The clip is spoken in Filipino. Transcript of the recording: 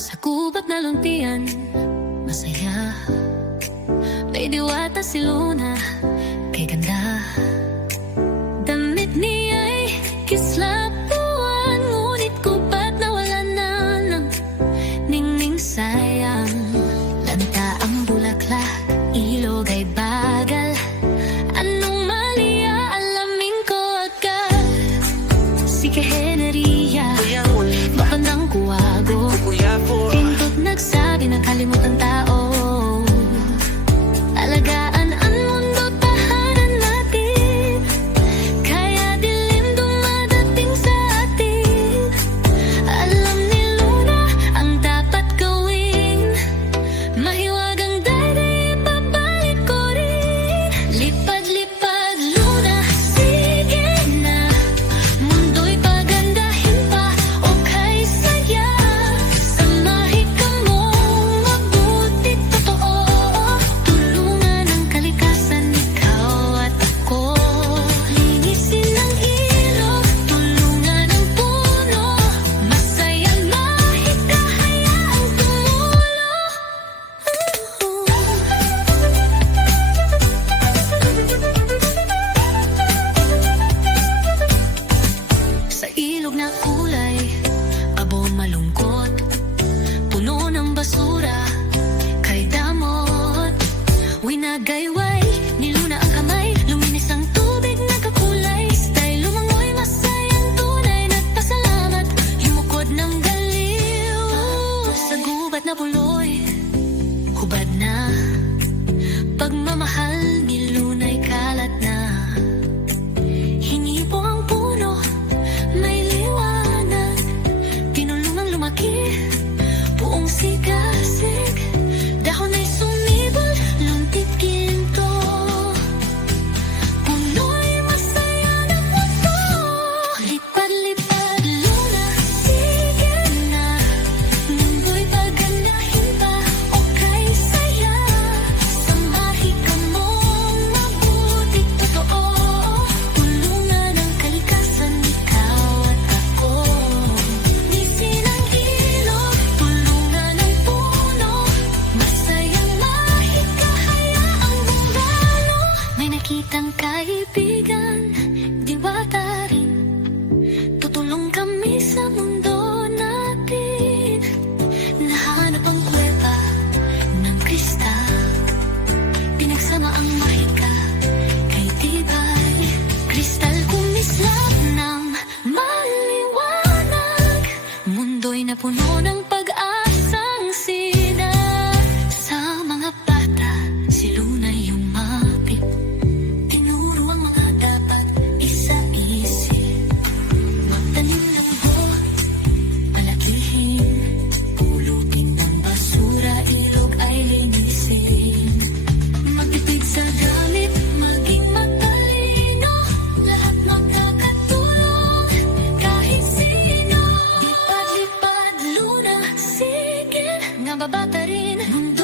Sa gubat na luntian Masaya. May diwata si Luna. paso kaibigan, diwata rin Tutulong kami sa mundo natin. Nahanap ang kuweba ng kristal. Pinagsama ang mahika kay tibay. Kristal bababaterin.